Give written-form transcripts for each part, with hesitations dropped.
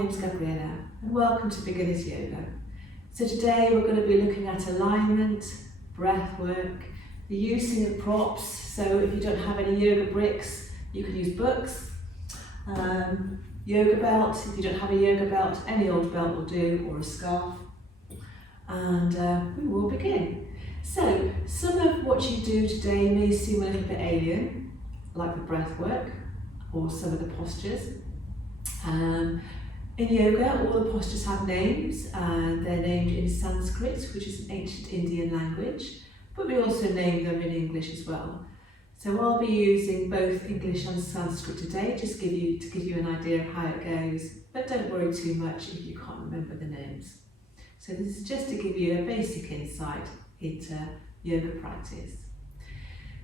name's Gabriella and welcome to Beginner's Yoga. So today we're going to be looking at alignment, breath work, the using of props. So if you don't have any yoga bricks, you can use books. Yoga belt, if you don't have a yoga belt, any old belt will do, or a scarf. And we will begin. So some of what you do today may seem a little bit alien, like the breath work or some of the postures. In yoga, all the postures have names, and they're named in Sanskrit, which is an ancient Indian language, but we also name them in English as well. So I'll be using both English and Sanskrit today, just to give you an idea of how it goes, but don't worry too much if you can't remember the names. So this is just to give you a basic insight into yoga practice.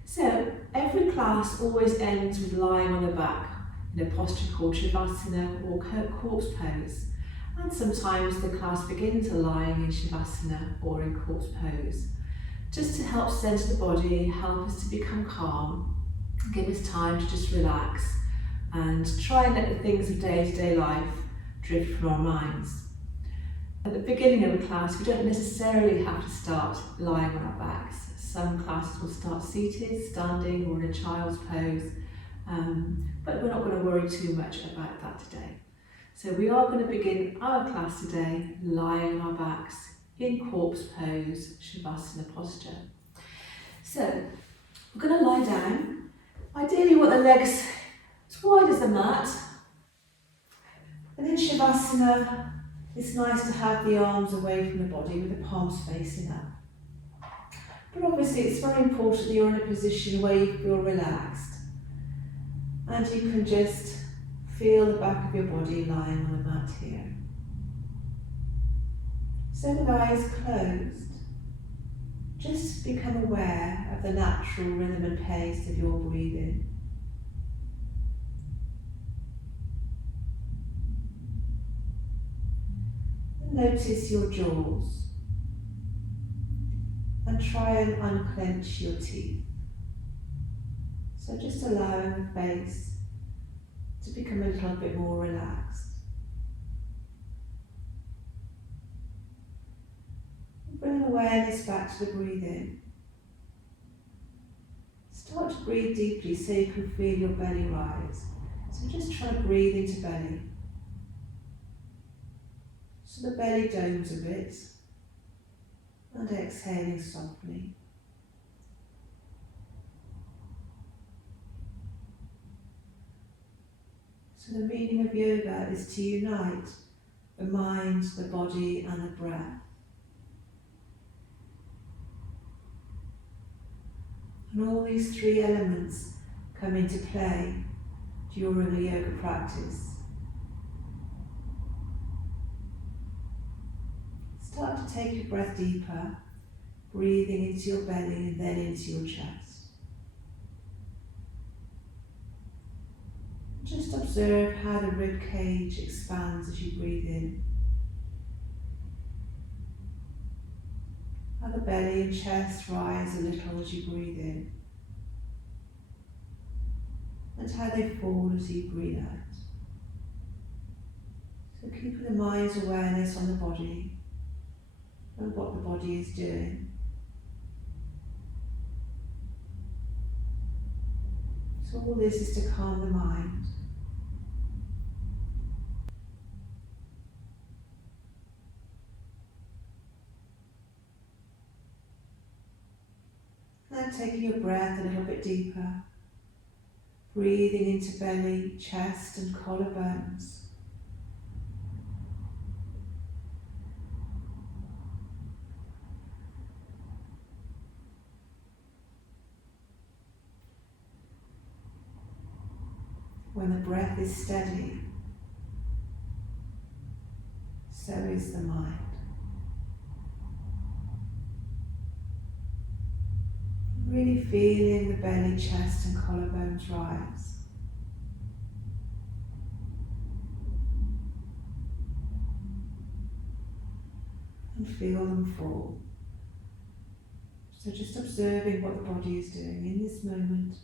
So every class always ends with lying on the back in a posture called Shavasana or corpse pose, and sometimes the class begins lying in Shavasana or in corpse pose, just to help center the body, help us to become calm, give us time to just relax and try and let the things of day-to-day life drift from our minds. At the beginning of a class, we don't necessarily have to start lying on our backs. Some classes will start seated, standing or in a child's pose. But we're not going to worry too much about that today. So we are going to begin our class today lying on our backs in corpse pose, Shavasana posture. So we're going to lie down. Ideally you want the legs as wide as the mat. And in Shavasana, it's nice to have the arms away from the body with the palms facing up. But obviously it's very important that you're in a position where you feel relaxed. And you can just feel the back of your body lying on the mat here. So with eyes closed, just become aware of the natural rhythm and pace of your breathing. And notice your jaws. And try and unclench your teeth. So just allowing the face to become a little bit more relaxed. Bring awareness back to the breathing. Start to breathe deeply so you can feel your belly rise. So just try to breathe into belly. So the belly domes a bit. And exhaling softly. So the meaning of yoga is to unite the mind, the body and the breath. And all these three elements come into play during the yoga practice. Start to take your breath deeper, breathing into your belly and then into your chest. Just observe how the rib cage expands as you breathe in. How the belly and chest rise a little as you breathe in. And how they fall as you breathe out. So keeping the mind's awareness on the body and what the body is doing. So all this is to calm the mind. And taking your breath a little bit deeper, breathing into belly, chest and collarbones. When the breath is steady, so is the mind. Really feeling the belly, chest and collarbones rise. And feel them fall. So just observing what the body is doing in this moment,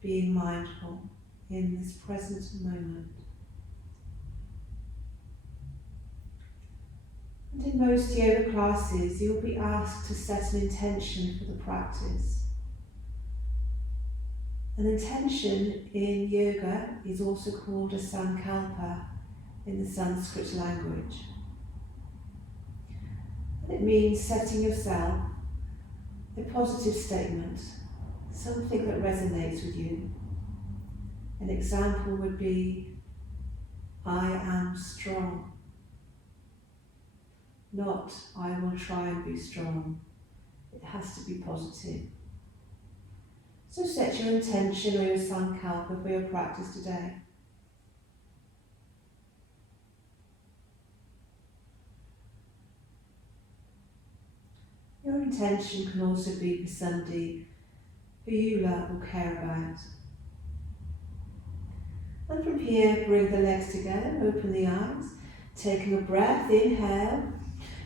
being mindful in this present moment. And in most yoga classes, you'll be asked to set an intention for the practice. An intention in yoga is also called a sankalpa in the Sanskrit language. And it means setting yourself a positive statement, something that resonates with you. An example would be, I am strong. Not, I will try and be strong. It has to be positive. So set your intention or your sankalpa for your practice today. Your intention can also be for somebody who you love or care about. And from here, bring the legs together, open the eyes, taking a breath, inhale.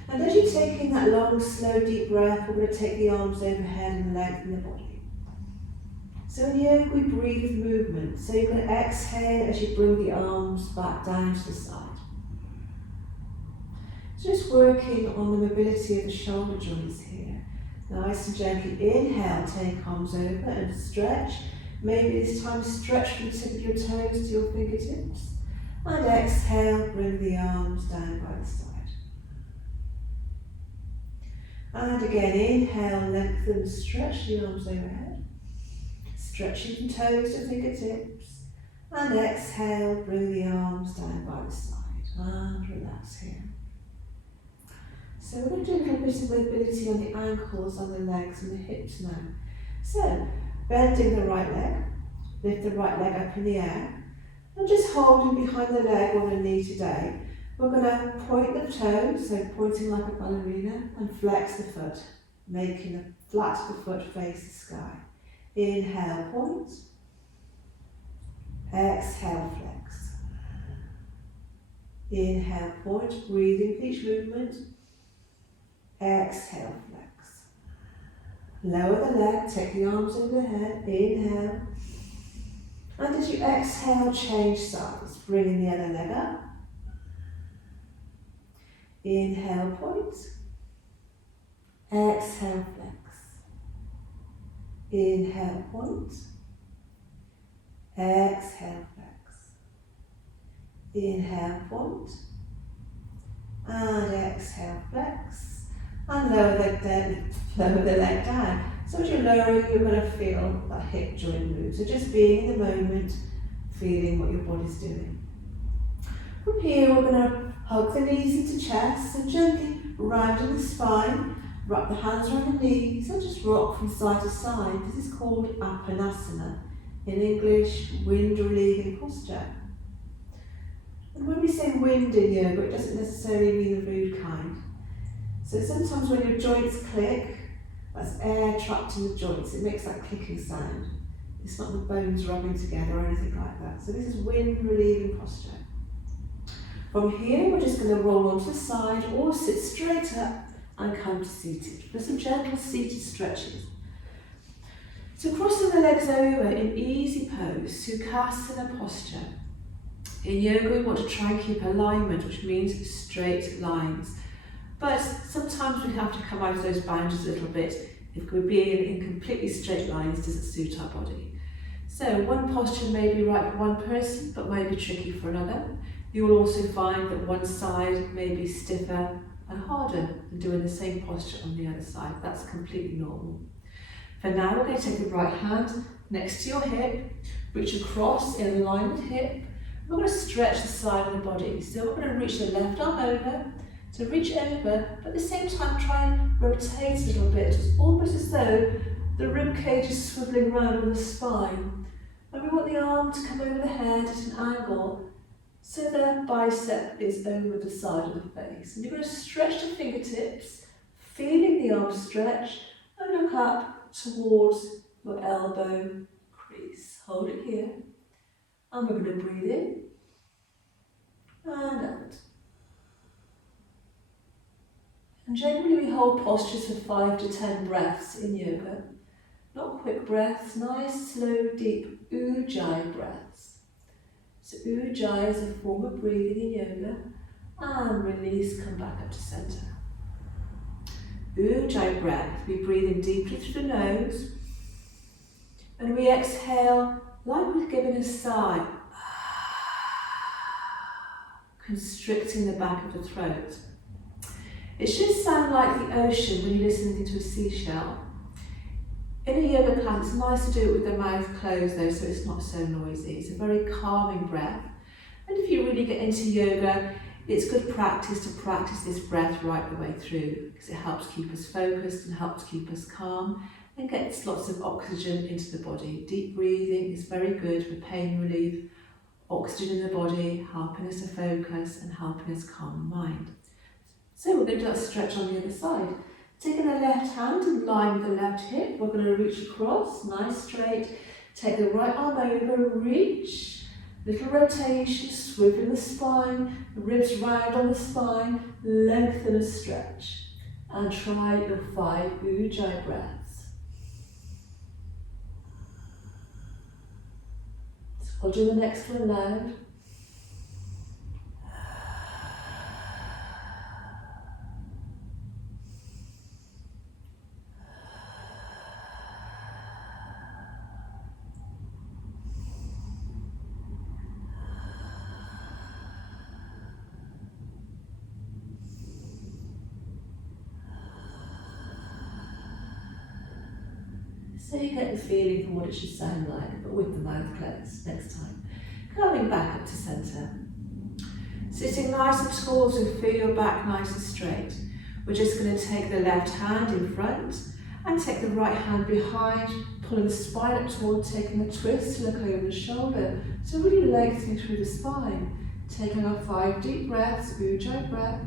And as you're taking that long, slow, deep breath, we're going to take the arms overhead and lengthen the body. So in yoga, we breathe with movement. So you're going to exhale as you bring the arms back down to the side. Just working on the mobility of the shoulder joints here. Nice and gently inhale, take arms over and stretch. Maybe this time stretch from the tip of your toes to your fingertips. And exhale, bring the arms down by the side. And again, inhale, lengthen, stretch the arms overhead. Stretching from toes to fingertips. And exhale, bring the arms down by the side. And relax here. So we're going to do a little bit of mobility on the ankles, on the legs and the hips now. So, bending the right leg, lift the right leg up in the air, and just holding behind the leg or the knee today. We're going to point the toes, so pointing like a ballerina, and flex the foot, making the flat of the foot face the sky. Inhale, point. Exhale, flex. Inhale, point, breathing with each movement. Exhale, flex. Lower the leg, take the arms over the head, inhale. And as you exhale, change sides, bringing the other leg up. Inhale, point. Exhale, flex. Inhale, point. Exhale, flex. Inhale, point. And exhale, flex. And lower the leg down. So as you're lowering, you're going to feel that hip joint move. So just being in the moment, feeling what your body's doing. From here, we're going to hug the knees into chest and gently rounding the spine. Wrap the hands around the knees and just rock from side to side. This is called Apanasana. In English, wind relieving posture. And when we say wind in yoga, it doesn't necessarily mean the rude kind. So sometimes when your joints click, that's air trapped in the joints. It makes that clicking sound. It's not the bones rubbing together or anything like that. So this is wind relieving posture. From here, we're just going to roll onto the side or sit straight up and come to seated. For some gentle seated stretches. So crossing the legs over in easy pose, Sukhasana posture. In yoga, we want to try and keep alignment, which means straight lines. But sometimes we have to come out of those boundaries a little bit if we're being in completely straight lines doesn't suit our body. So one posture may be right for one person, but may be tricky for another. You will also find that one side may be stiffer and harder than doing the same posture on the other side. That's completely normal. For now, we're going to take the right hand next to your hip, reach across in line with hip. We're going to stretch the side of the body. So we're going to reach the left arm over, so reach over, but at the same time try and rotate a little bit. It's almost as though the rib cage is swiveling round on the spine. And we want the arm to come over the head at an angle so the bicep is over the side of the face. And you're going to stretch the fingertips, feeling the arm stretch, and look up towards your elbow crease. Hold it here. And we're going to breathe in and out. And generally we hold postures for 5 to 10 breaths in yoga. Not quick breaths, nice, slow, deep Ujjayi breaths. So Ujjayi is a form of breathing in yoga, And release, come back up to centre. Ujjayi breath. We breathe in deeply through the nose. And we exhale like we're giving a sigh. Constricting the back of the throat. It should sound like the ocean when you're listening to a seashell. In a yoga class, it's nice to do it with the mouth closed though, so it's not so noisy. It's a very calming breath. And if you really get into yoga, it's good practice to practice this breath right the way through, because it helps keep us focused and helps keep us calm and gets lots of oxygen into the body. Deep breathing is very good for pain relief, oxygen in the body, helping us to focus and helping us calm the mind. So we're going to do that stretch on the other side. Taking the left hand in line with the left hip, we're going to reach across, nice straight. Take the right arm over, reach. Little rotation, swivel the spine, the ribs round on the spine, lengthen and stretch. And try your 5 Ujjayi breaths. So I'll do the next one loud. So you get the feeling for what it should sound like, but with the mouth closed next time. Coming back up to centre. Sitting nice and tall, so feel your back nice and straight. We're just going to take the left hand in front and take the right hand behind, pulling the spine up toward, taking a twist, look over the shoulder. So really lengthening through the spine. Taking our 5 deep breaths, Ujjayi breath.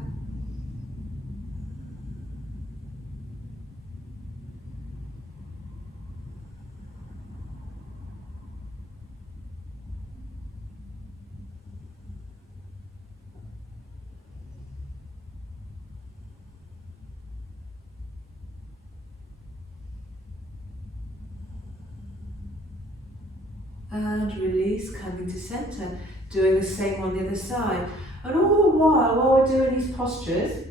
And release, coming to centre, doing the same on the other side. And all the while we're doing these postures,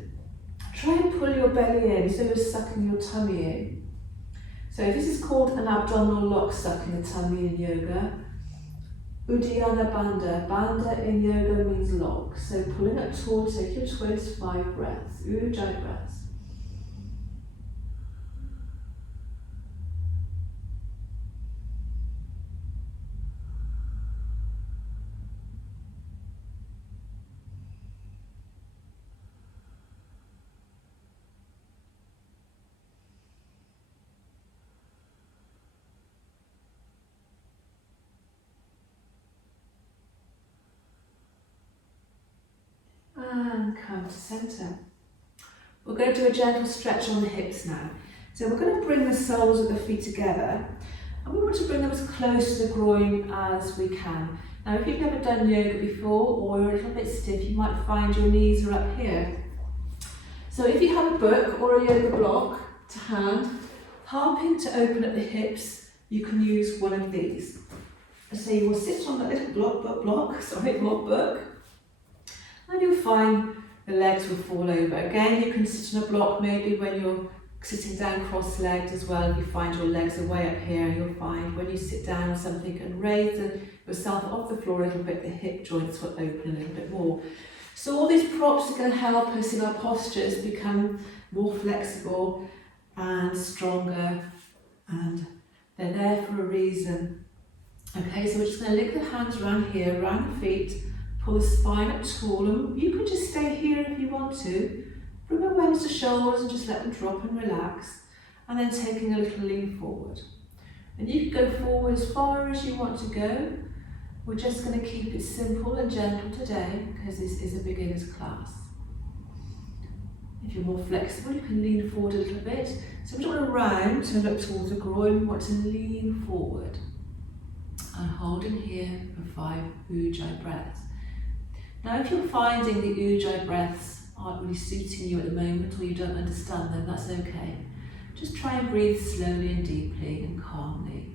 try and pull your belly in instead of sucking your tummy in. So this is called an abdominal lock, sucking the tummy in yoga. Uddiyana Bandha. Bandha in yoga means lock. So pulling up toward, take your twist, 5 breaths, Ujjayi breaths. And come to centre. We're going to do a gentle stretch on the hips now. So we're going to bring the soles of the feet together and we want to bring them as close to the groin as we can. Now if you've never done yoga before or you're a little bit stiff, you might find your knees are up here. So if you have a book or a yoga block to hand, helping to open up the hips, you can use one of these. So you will sit on that little block, and you'll find the legs will fall over. Again, you can sit on a block maybe when you're sitting down cross-legged as well. If you find your legs are way up here, you'll find when you sit down on something and raise yourself off the floor a little bit, the hip joints will open a little bit more. So all these props are going to help us in our postures become more flexible and stronger, and they're there for a reason. Okay, so we're just going to link the hands around here, around the feet. Pull the spine up tall, and you can just stay here if you want to. Bring awareness to shoulders and just let them drop and relax. And then taking a little lean forward. And you can go forward as far as you want to go. We're just going to keep it simple and gentle today because this is a beginner's class. If you're more flexible, you can lean forward a little bit. So we don't want to round to look towards the groin, we want to lean forward. And hold in here for 5 Ujjayi breaths. Now if you're finding the Ujjayi breaths aren't really suiting you at the moment or you don't understand them, that's okay. Just try and breathe slowly and deeply and calmly.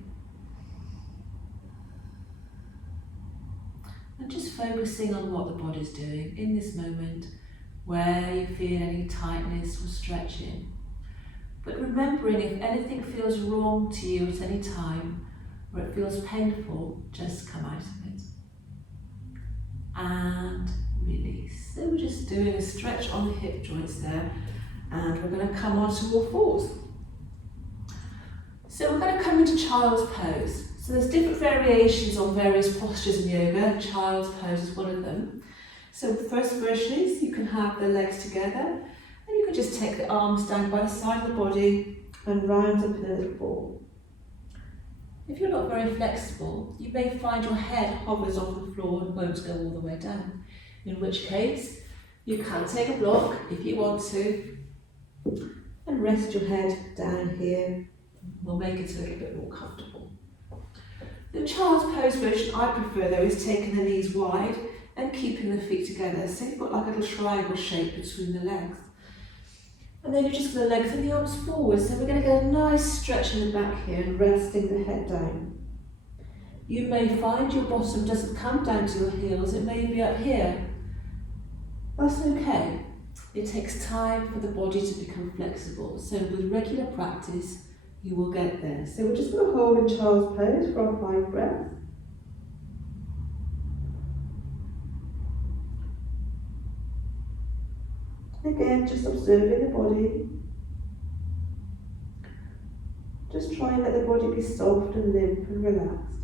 and just focusing on what the body's doing in this moment, where you feel any tightness or stretching. But remembering, if anything feels wrong to you at any time, or it feels painful, just come out of it. And release. So we're just doing a stretch on the hip joints there, and we're going to come onto all fours. So we're going to come into child's pose. So there's different variations on various postures in yoga. Child's pose is one of them. So the first version is you can have the legs together, and you can just take the arms down by the side of the body and round up in a little ball. If you're not very flexible, you may find your head hovers off the floor and won't go all the way down. In which case, you can take a block if you want to, and rest your head down here. We'll make it a little bit more comfortable. The child's pose version I prefer though is taking the knees wide and keeping the feet together. So you've got like a little triangle shape between the legs. And then you're just going to lengthen the arms forward. So we're going to get a nice stretch in the back here and resting the head down. You may find your bottom doesn't come down to your heels, it may be up here. That's okay. It takes time for the body to become flexible. So with regular practice, you will get there. So we're just going to hold in child's pose for our 5 breaths. Again, just observing the body. Just try and let the body be soft and limp and relaxed.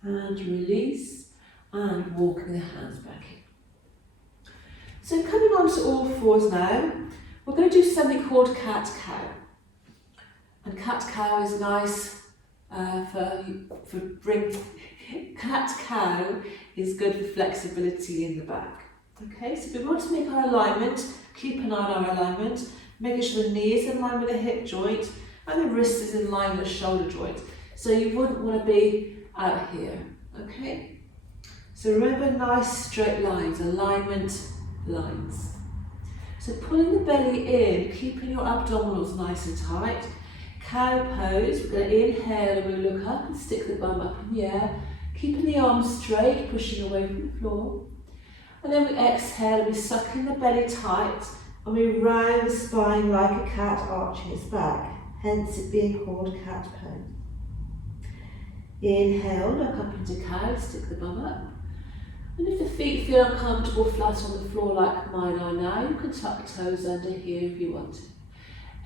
And release, and walking the hands back in. So coming on to all fours now, we're going to do something called cat-cow. And cat-cow is nice cat-cow is good for flexibility in the back. Okay, so we want to make our alignment, keep an eye on our alignment, making sure the knee is in line with the hip joint and the wrist is in line with the shoulder joint. So you wouldn't want to be out here, okay? So remember, nice straight lines, alignment lines. So pulling the belly in, keeping your abdominals nice and tight. Cow pose, we're going to inhale and we look up and stick the bum up in the air, keeping the arms straight, pushing away from the floor. And then we exhale and we suck in the belly tight and we round the spine like a cat arching its back, hence it being called cat pose. Inhale, look up into cow, stick the bum up. And if the feet feel uncomfortable flat on the floor like mine are now, you can tuck toes under here if you want to.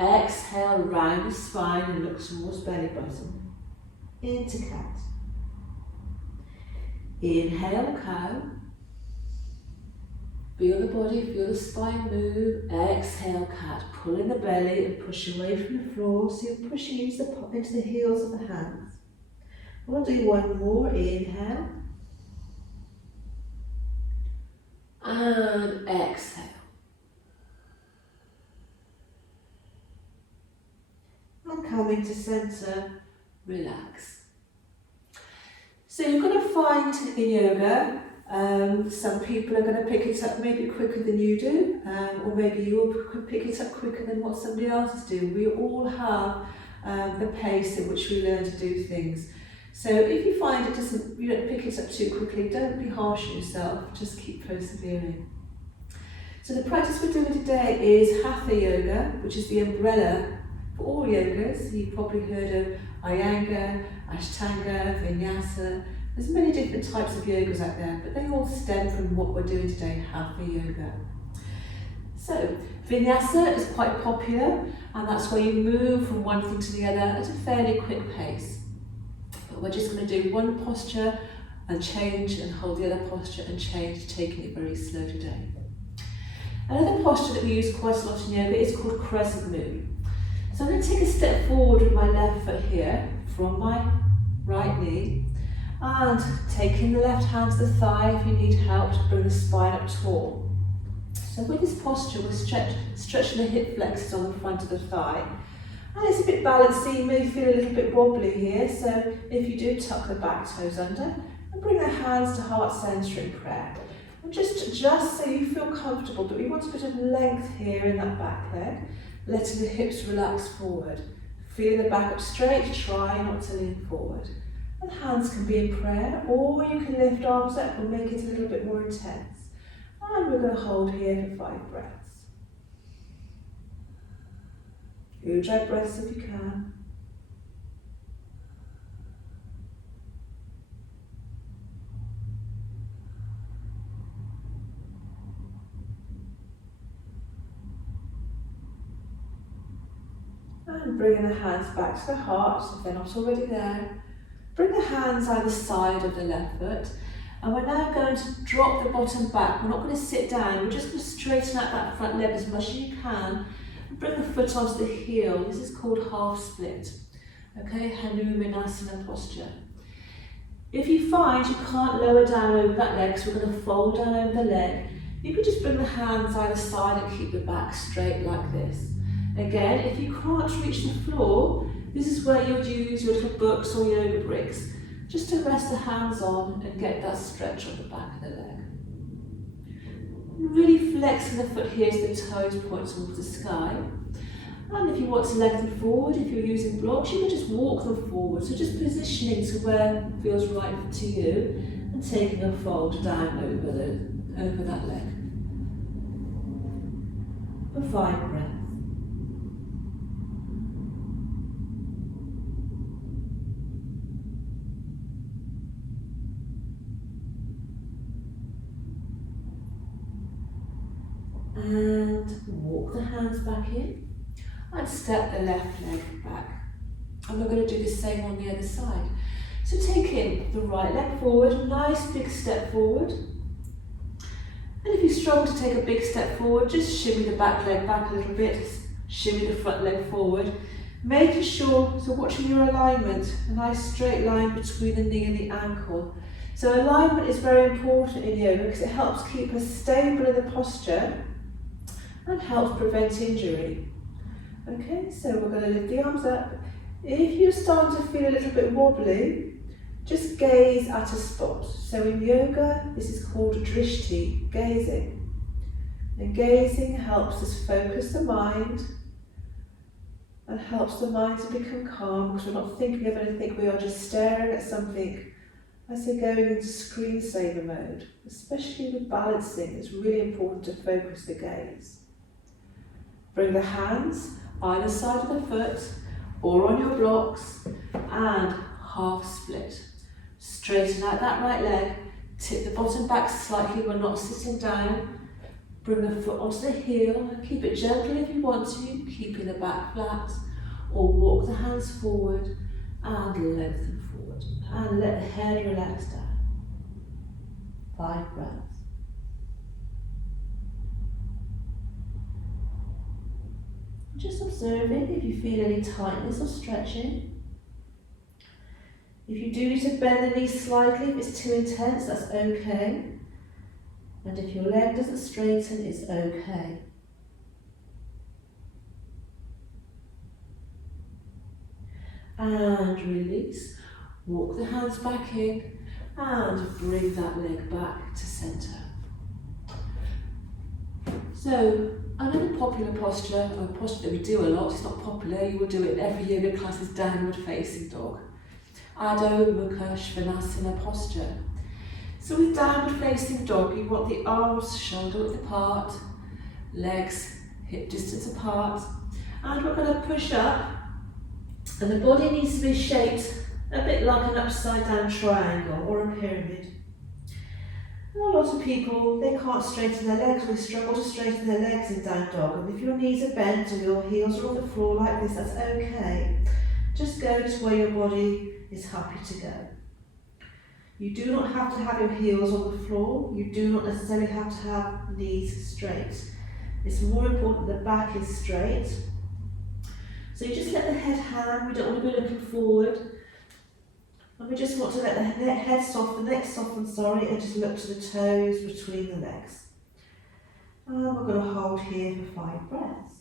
Exhale, round the spine and look towards belly button. Into cat. Inhale, cow. Feel the body, feel the spine move. Exhale, cat. Pull in the belly and push away from the floor. So you're pushing into the heels of the hands. We'll do one more. Inhale. And exhale. And coming to centre, relax. So you're going to find in yoga, some people are going to pick it up maybe quicker than you do, or maybe you will pick it up quicker than what somebody else do. We all have the pace at which we learn to do things. So if you find you don't pick it up too quickly, don't be harsh on yourself, just keep persevering. So the practice we're doing today is Hatha Yoga, which is the umbrella for all yogas. You've probably heard of Iyengar, Ashtanga, Vinyasa. There's many different types of yogas out there, but they all stem from what we're doing today, Hatha Yoga. So Vinyasa is quite popular, and that's where you move from one thing to the other at a fairly quick pace. But we're just going to do one posture and change and hold the other posture and change, taking it very slow today. Another posture that we use quite a lot in yoga is called Crescent Moon. So I'm going to take a step forward with my left foot here from my right knee and taking the left hand to the thigh if you need help to bring the spine up tall. So with this posture we're stretching the hip flexors on the front of the thigh, and it's a bit balancey. You may feel a little bit wobbly here, so if you do, tuck the back toes under and bring the hands to heart centre in prayer. And And just adjust so you feel comfortable, but we want a bit of length here in that back leg, letting the hips relax forward. Feeling the back up straight, try not to lean forward. And hands can be in prayer, or you can lift arms up and make it a little bit more intense. And we're going to hold here for 5 breaths. Ujjayi breaths if you can. And bringing the hands back to the heart if they're not already there. Bring the hands either side of the left foot. And we're now going to drop the bottom back. We're not going to sit down, we're just going to straighten out that front leg as much as you can. And bring the foot onto the heel. This is called half split. Okay, Hanumanasana posture. If you find you can't lower down over that leg, so we're going to fold down over the leg, you can just bring the hands either side and keep the back straight like this. Again, if you can't reach the floor, this is where you'd use your little books or yoga bricks, just to rest the hands on and get that stretch on the back of the leg. Really flexing the foot here as the toes point towards the sky. And if you want to lengthen forward, if you're using blocks, you can just walk them forward. So just positioning to where feels right to you and taking a fold down over that leg. For 5 breaths. And walk the hands back in and step the left leg back. And we're going to do the same on the other side. So taking the right leg forward, nice big step forward. And if you struggle to take a big step forward, just shimmy the back leg back a little bit, shimmy the front leg forward, making sure, so watching your alignment, a nice straight line between the knee and the ankle. So alignment is very important in yoga because it helps keep us stable in the posture and helps prevent injury. Okay, so we're going to lift the arms up. If you're starting to feel a little bit wobbly, just gaze at a spot. So in yoga, this is called drishti, gazing. And gazing helps us focus the mind and helps the mind to become calm because we're not thinking of anything, we are just staring at something. I say going into screensaver mode, especially with balancing, it's really important to focus the gaze. Bring the hands either side of the foot or on your blocks and half split. Straighten out that right leg, tip the bottom back slightly, we're not sitting down. Bring the foot onto the heel and keep it gentle if you want to, keeping the back flat, or walk the hands forward and lengthen forward. And let the head relax down. 5 breaths. Just observing if you feel any tightness or stretching. If you do need to bend the knees slightly, if it's too intense, that's okay. And if your leg doesn't straighten, it's okay. And release. Walk the hands back in and bring that leg back to centre. So, another popular posture, or a posture that we do a lot, it's not popular, you will do it in every yoga class, is downward facing dog. Adho Mukha Svanasana posture. So with downward facing dog, you want the arms shoulder width apart, legs hip distance apart, and we're going to push up, and the body needs to be shaped a bit like an upside down triangle or a pyramid. A lot of people, they can't straighten their legs, or they struggle to straighten their legs in down dog, and if your knees are bent or your heels are on the floor like this, that's okay. Just go to where your body is happy to go. You do not have to have your heels on the floor, you do not necessarily have to have knees straight. It's more important the back is straight. So you just let the head hang, we don't want to be looking forward. And we just want to let the head soften, the neck soften, and just look to the toes between the legs. And we're going to hold here for 5 breaths.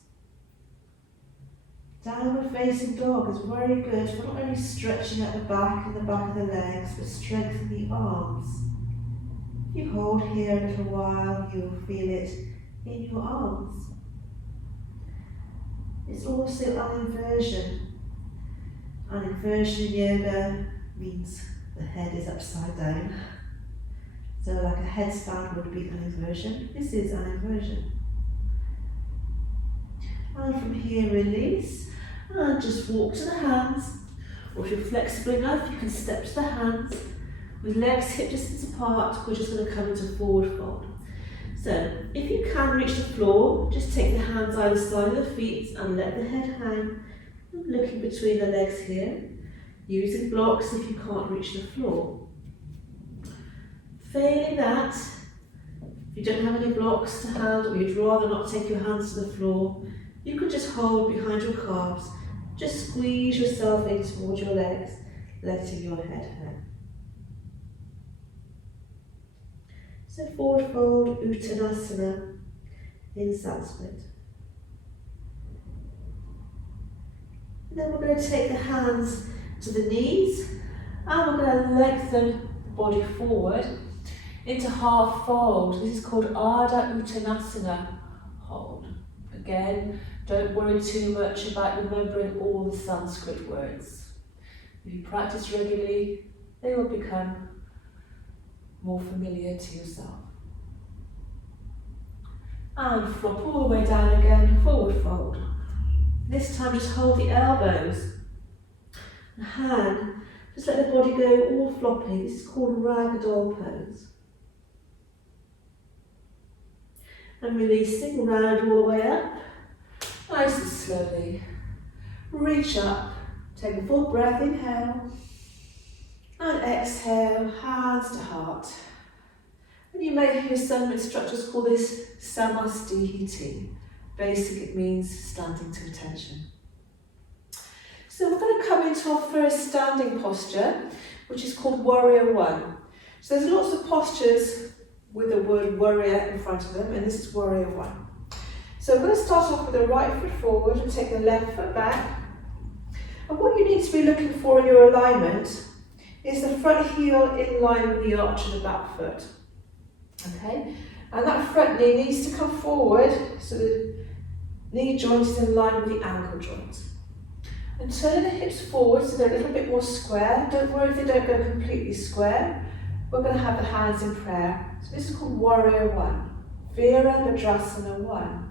Downward facing dog is very good for not only stretching at the back and the back of the legs, but strengthening the arms. If you hold here a little while, you'll feel it in your arms. It's also an inversion. An inversion in yoga means the head is upside down. So like a headstand would be an inversion. This is an inversion. And from here release, and just walk to the hands. Or if you're flexible enough, you can step to the hands. With legs hip distance apart, we're just going to come into forward fold. So, if you can reach the floor, just take the hands either side of the feet and let the head hang. Looking between the legs here, using blocks if you can't reach the floor. Failing that, if you don't have any blocks to hand or you'd rather not take your hands to the floor, you can just hold behind your calves. Just squeeze yourself in towards your legs, letting your head hang. So forward fold, Uttanasana in Sanskrit. And then we're going to take the hands to the knees and we're going to lengthen the body forward into half fold. This is called Ardha Uttanasana hold. Again, don't worry too much about remembering all the Sanskrit words. If you practice regularly, they will become more familiar to yourself. And flop all the way down again, forward fold. This time just hold the elbows and hang. Just let the body go all floppy. This is called ragdoll pose. And releasing, round all the way up. Nice and slowly. Reach up. Take a full breath, inhale. And exhale, hands to heart. And you may hear some instructors call this samastihiti. Basically, it means standing to attention. So we're going to come into our first standing posture, which is called Warrior One. So there's lots of postures with the word warrior in front of them, and this is Warrior One. So we're going to start off with the right foot forward and take the left foot back. And what you need to be looking for in your alignment is the front heel in line with the arch of the back foot. Okay? And that front knee needs to come forward so the knee joint is in line with the ankle joint. And turning the hips forward so they're a little bit more square. Don't worry if they don't go completely square. We're going to have the hands in prayer. So this is called Warrior One. Virabhadrasana 1.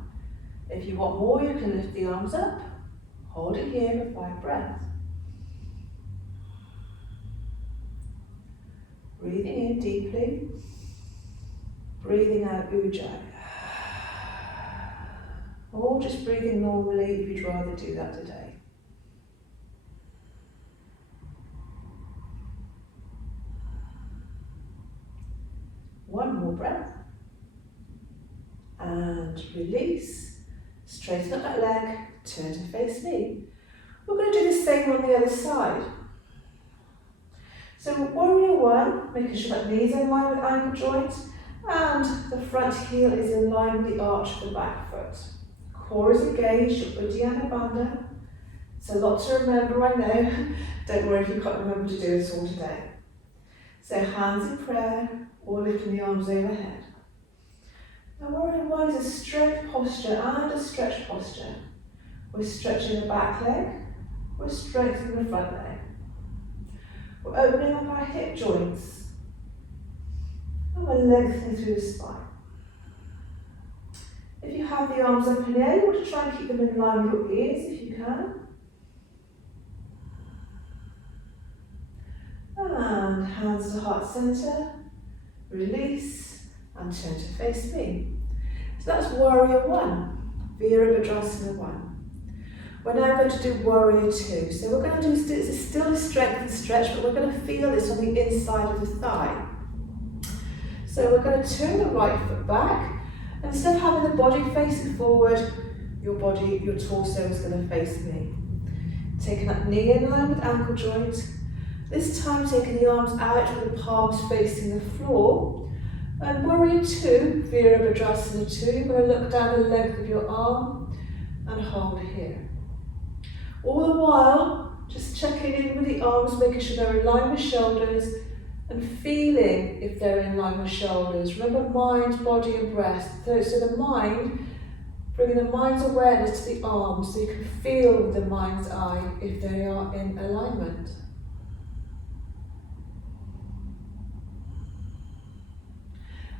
If you want more, you can lift the arms up. Hold it here for 5 breaths. Breathing in deeply. Breathing out Ujjayi. Or just breathing normally if you'd rather do that today. One more breath. And release. Straighten up that leg, turn to face me. We're going to do the same on the other side. So Warrior One, making sure that knees are in line with ankle joint and the front heel is in line with the arch of the back foot. Core is engaged, Uddiyana Bandha. It's a lot to remember, I know. Don't worry if you can't remember to do it all today. So hands in prayer or lifting the arms overhead. Now Warrior One is a strength posture and a stretch posture. We're stretching the back leg, we're strengthening the front leg. We're opening up our hip joints and we're lengthening through the spine. If you have the arms up in the air, you want to try and keep them in line with your ears if you can. And hands to heart center, release and turn to face me. So that's Warrior One, Virabhadrasana 1. We're now going to do Warrior Two. So we're going to do, it's still a strength and stretch, but we're going to feel this on the inside of the thigh. So we're going to turn the right foot back, and instead of having the body facing forward, your torso is going to face me. Taking that knee in line with ankle joint. This time taking the arms out with the palms facing the floor. And Warrior Two, Virabhadrasana 2, you're going to look down the length of your arm and hold here. All the while, just checking in with the arms, making sure they're in line with shoulders, and feeling if they're in line with shoulders. Remember mind, body and breath. So the mind, bringing the mind's awareness to the arms so you can feel with the mind's eye if they are in alignment.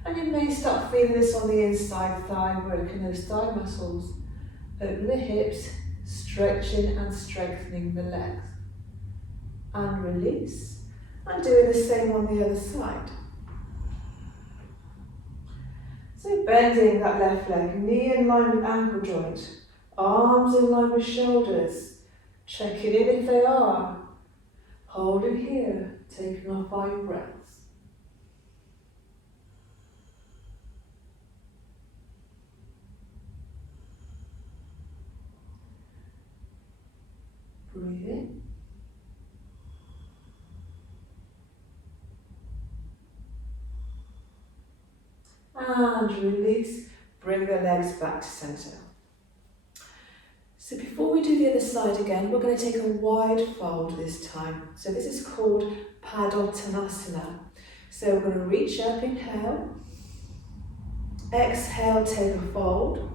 And you may start feeling this on the inside thigh, working those thigh muscles. Open the hips, stretching and strengthening the legs. And release. And doing the same on the other side. So bending that left leg, knee in line with ankle joint, arms in line with shoulders. Checking in if they are. Holding here, taking our 5 breaths. Breathe in. And release. Bring the legs back to centre. So before we do the other side again, we're going to take a wide fold this time. So this is called Tanasana. So we're going to reach up, inhale. Exhale, take a fold.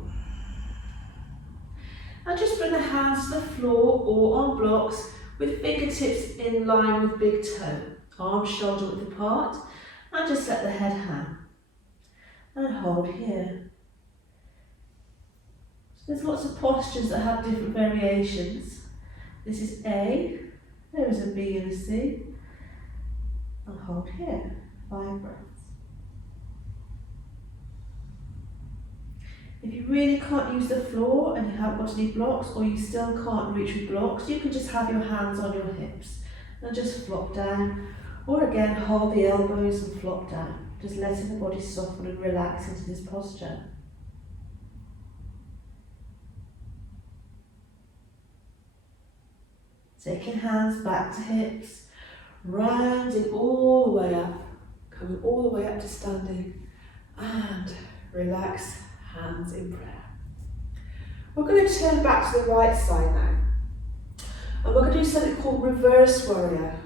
And just bring the hands to the floor or on blocks with fingertips in line with big toe. Arms shoulder width apart. And just let the head hang. And hold here. So there's lots of postures that have different variations. This is A. There is a B and a C. And hold here. 5 breaths. If you really can't use the floor and you haven't got any blocks, or you still can't reach with blocks, you can just have your hands on your hips and just flop down, or again hold the elbows and flop down, just letting the body soften and relax into this posture. Taking hands back to hips, rounding all the way up, coming all the way up to standing, and relax. Hands in prayer. We're going to turn back to the right side now. And we're going to do something called reverse warrior.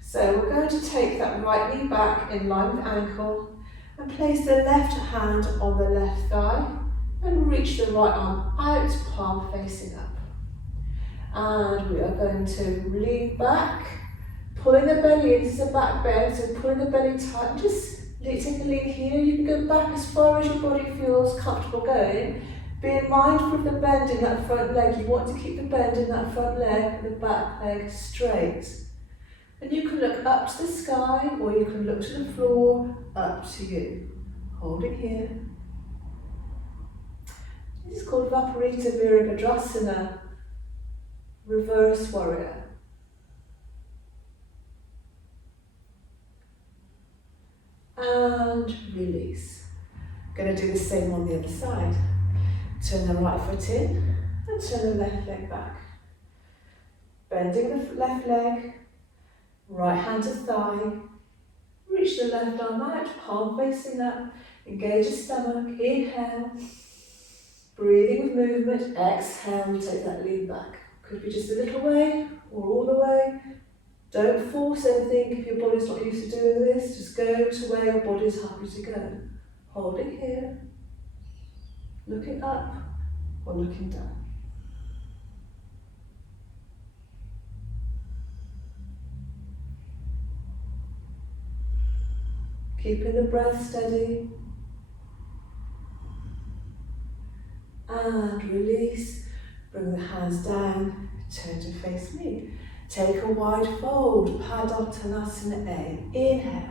So we're going to take that right knee back in line with ankle and place the left hand on the left thigh and reach the right arm out, palm facing up. And we are going to lean back, pulling the belly in. This is a back bend, so pulling the belly tight. Just take a lean here. You can go back as far as your body feels comfortable going. Being mindful of the bend in that front leg. You want to keep the bend in that front leg and the back leg straight. And you can look up to the sky or you can look to the floor, up to you. Holding here. This is called Viparita Virabhadrasana, reverse warrior. And release. Going to do the same on the other side. Turn the right foot in and turn the left leg back. Bending the left leg, right hand to thigh. Reach the left arm out, palm facing up. Engage the stomach. Inhale. Breathing with movement. Exhale, take that lean back. Could be just a little way or all the way. Don't force anything if your body's not used to doing this. Just go to where your body's happy to go. Holding here. Looking up or looking down. Keeping the breath steady. And release. Bring the hands down. Turn to face me. Take a wide fold. Padottanasana A. Inhale.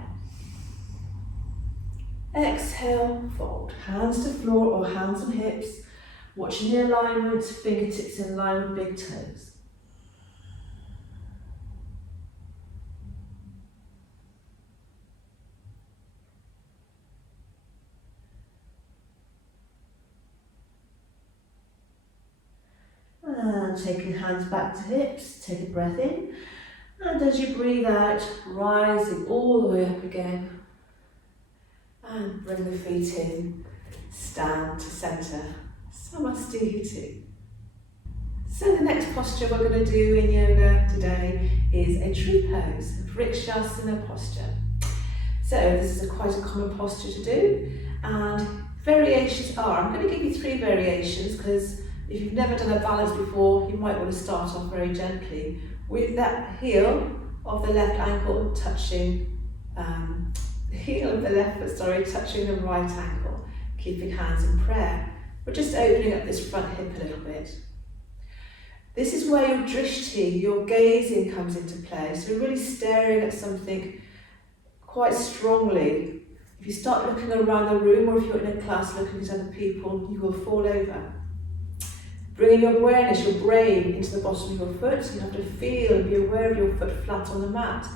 Exhale, fold. Hands to floor or hands on hips. Watching the alignment, fingertips in line with big toes. And taking hands back to hips, take a breath in. And as you breathe out, rising all the way up again. And bring the feet in, stand to centre, Samastihiti. So the next posture we're going to do in yoga today is a tree pose, a Vrikshasana posture. So this is quite a common posture to do, and variations are, I'm going to give you 3 variations because if you've never done a balance before, you might want to start off very gently with that heel of the left ankle touching, the heel of the left foot, touching the right ankle, keeping hands in prayer. We're just opening up this front hip a little bit. This is where your drishti, your gazing, comes into play. So you're really staring at something quite strongly. If you start looking around the room, or if you're in a class looking at other people, you will fall over. Bringing your awareness, your brain, into the bottom of your foot. So you have to feel and be aware of your foot flat on the mat.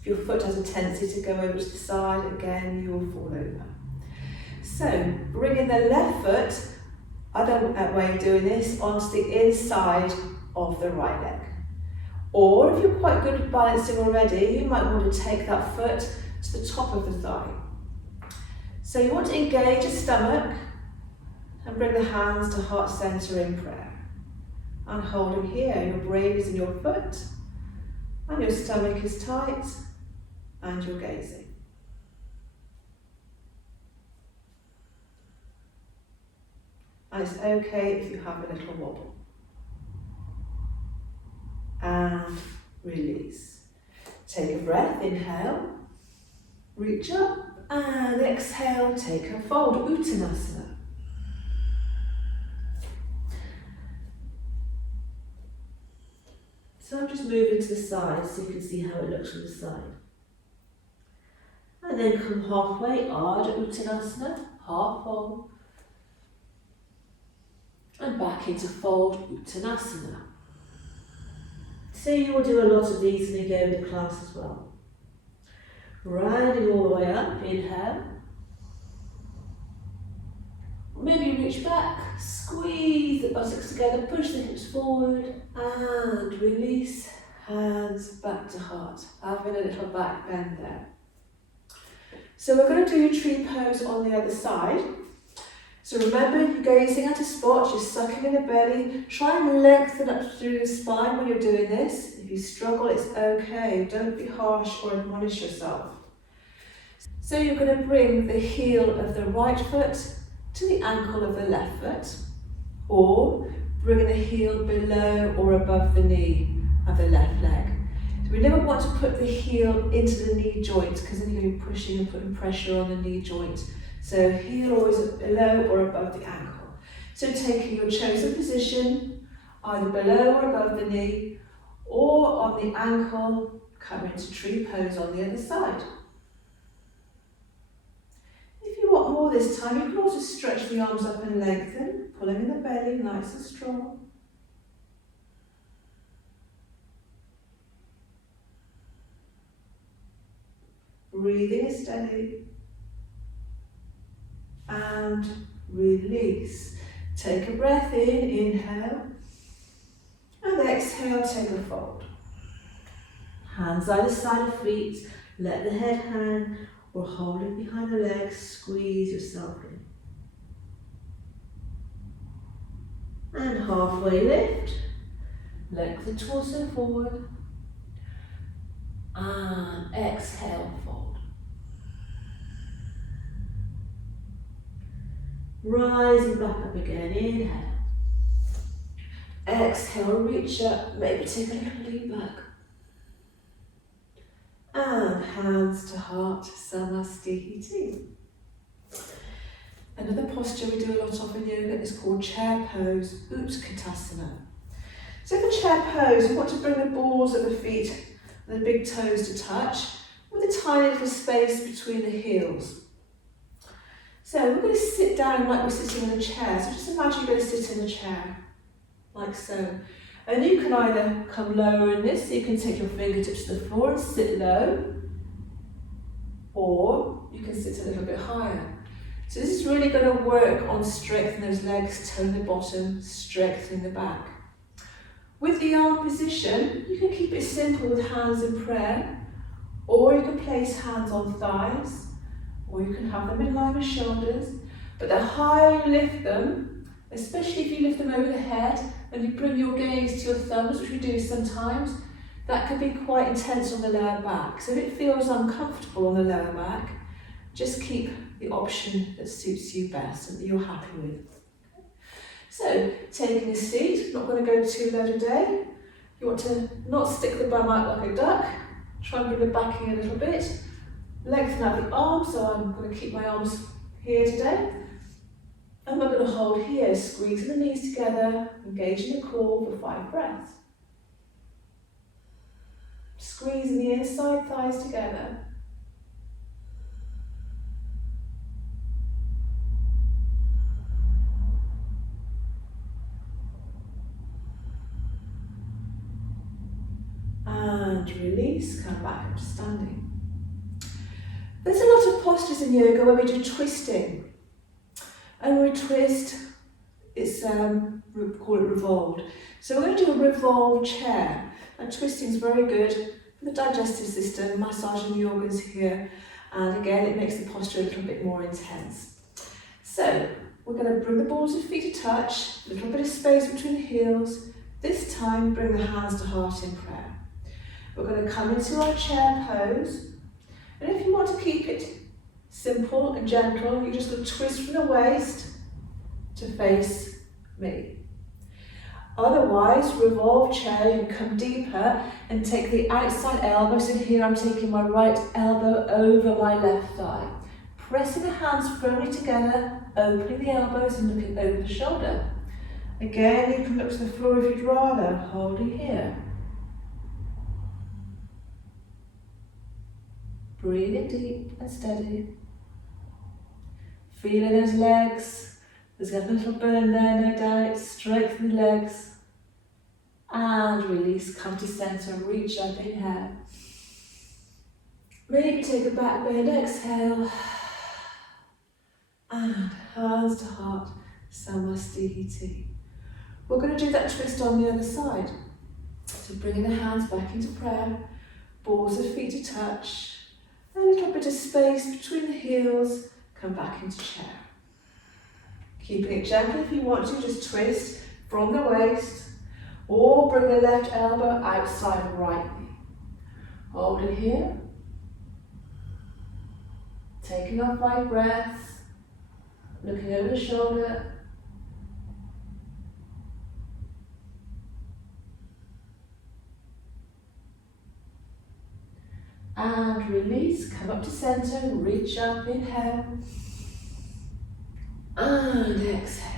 If your foot has a tendency to go over to the side, again, you will fall over. So bringing the left foot, other way of doing this, onto the inside of the right leg. Or if you're quite good at balancing already, you might want to take that foot to the top of the thigh. So you want to engage the stomach and bring the hands to heart center in prayer. And holding here, your brain is in your foot and your stomach is tight and you're gazing. And it's okay if you have a little wobble. And release. Take a breath, inhale, reach up, and exhale, take a fold, Uttanasana. So I'm just moving to the side so you can see how it looks from the side. And then come halfway, Ardha Uttanasana, half fold. And back into fold, Uttanasana. So you will do a lot of these in a yoga class as well. Rounding all the way up, inhale. Maybe reach back, squeeze the buttocks together, push the hips forward, and release, hands back to heart. Having a little back bend there. So we're going to do a tree pose on the other side. So remember, you're gazing at a spot, you're sucking in the belly. Try and lengthen up through the spine when you're doing this. If you struggle, it's okay. Don't be harsh or admonish yourself. So you're going to bring the heel of the right foot to the ankle of the left foot, or bringing the heel below or above the knee of the left leg. So we never want to put the heel into the knee joint because then you're going to be pushing and putting pressure on the knee joint. So heel always below or above the ankle. So taking your chosen position, either below or above the knee, or on the ankle, come into tree pose on the other side. If you want more this time, you can also stretch the arms up and lengthen, pulling in the belly, nice and strong. Breathing is steady. And release. Take a breath in, inhale. And exhale, take a fold. Hands either side of feet, let the head hang, or hold it behind the legs, squeeze yourself in. And halfway lift, lengthen the torso forward, and exhale, fold. Rising back up again, inhale. Exhale, reach up, maybe take a little lean back. And hands to heart, Samastihiti. Another posture we do a lot of in yoga is called chair pose, Utkatasana. So for chair pose, we want to bring the balls of the feet and the big toes to touch with a tiny little space between the heels. So we're going to sit down like we're sitting in a chair. So just imagine you're going to sit in a chair, like so. And you can either come lower in this, so you can take your fingertips to the floor and sit low, or you can sit a little bit higher. So this is really going to work on strengthening those legs, toning the bottom, strengthening the back. With the arm position, you can keep it simple with hands in prayer, or you can place hands on thighs, or you can have them in line with shoulders. But the higher you lift them, especially if you lift them over the head and you bring your gaze to your thumbs, which we do sometimes, That can be quite intense on the lower back. So if it feels uncomfortable on the lower back, just keep the option that suits you best and that you're happy with. So, taking a seat, not going to go too low today. You want to not stick the bum out like a duck. Try and bring the back in a little bit. Lengthen out the arms, so I'm going to keep my arms here today. And we're going to hold here, squeezing the knees together, engaging the core for 5 breaths. Squeezing the inside thighs together. And release, come back up to standing. There's a lot of postures in yoga where we do twisting. And we twist, it's we call it revolved. So we're going to do a revolved chair. And twisting is very good for the digestive system, massaging the organs here. And again, it makes the posture a little bit more intense. So we're going to bring the balls of feet to touch, a little bit of space between the heels. This time, bring the hands to heart in prayer. We're going to come into our chair pose, and if you want to keep it simple and gentle, you're just going to twist from the waist to face me. Otherwise, revolve chair, you can come deeper and take the outside elbow. So here I'm taking my right elbow over my left thigh. Pressing the hands firmly together, opening the elbows and looking over the shoulder. Again, you can look to the floor if you'd rather, holding here. Breathing deep and steady. Feeling those legs. There's a little burn there, no doubt. Strengthen the legs. And release, come to centre, reach up, inhale. Maybe take a back bend, exhale. And hands to heart, Samastihiti. We're going to do that twist on the other side. So bringing the hands back into prayer, balls of feet to touch. A little bit of space between the heels, come back into chair. Keeping it gentle if you want to, just twist from the waist, or bring the left elbow outside the right knee. Hold it here. Taking our 5 breaths, looking over the shoulder. And release, come up to centre, reach up, inhale. And exhale.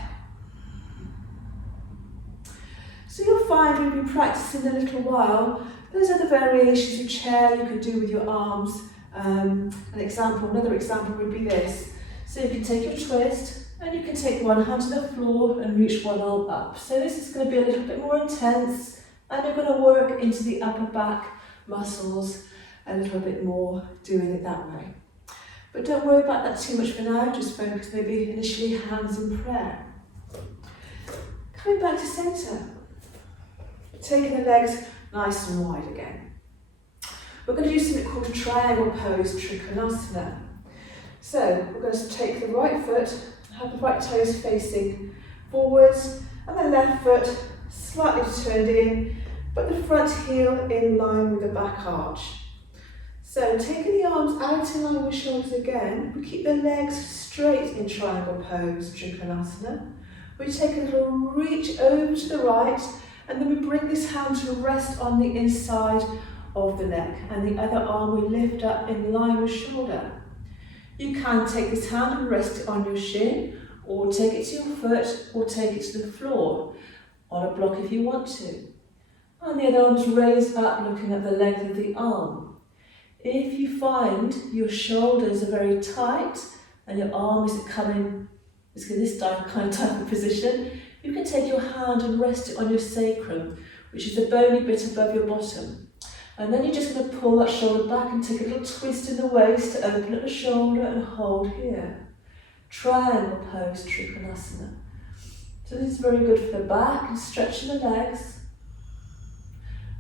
So you'll find when you practice in a little while, those are the variations of chair you could do with your arms. Another example would be this. So you can take your twist and you can take one hand to the floor and reach one arm up. So this is going to be a little bit more intense and you're going to work into the upper back muscles a little bit more doing it that way. But don't worry about that too much for now, just focus maybe initially hands in prayer. Coming back to centre, taking the legs nice and wide again. We're going to do something called a triangle pose, Trikonasana. So we're going to take the right foot, have the right toes facing forwards, and the left foot slightly turned in, but the front heel in line with the back arch. So taking the arms out in line with shoulders again, we keep the legs straight in triangle pose, Trikonasana. We take a little reach over to the right, and then we bring this hand to rest on the inside of the neck, and the other arm we lift up in line with shoulder. You can take this hand and rest it on your shin, or take it to your foot, or take it to the floor, on a block if you want to. And the other arm is raised up, looking at the length of the arm. If you find your shoulders are very tight and your arm isn't coming, it's in this kind of position, you can take your hand and rest it on your sacrum, which is the bony bit above your bottom. And then you're just going to pull that shoulder back and take a little twist in the waist to open up the shoulder and hold here. Triangle pose, Trikonasana. So this is very good for the back and stretching the legs.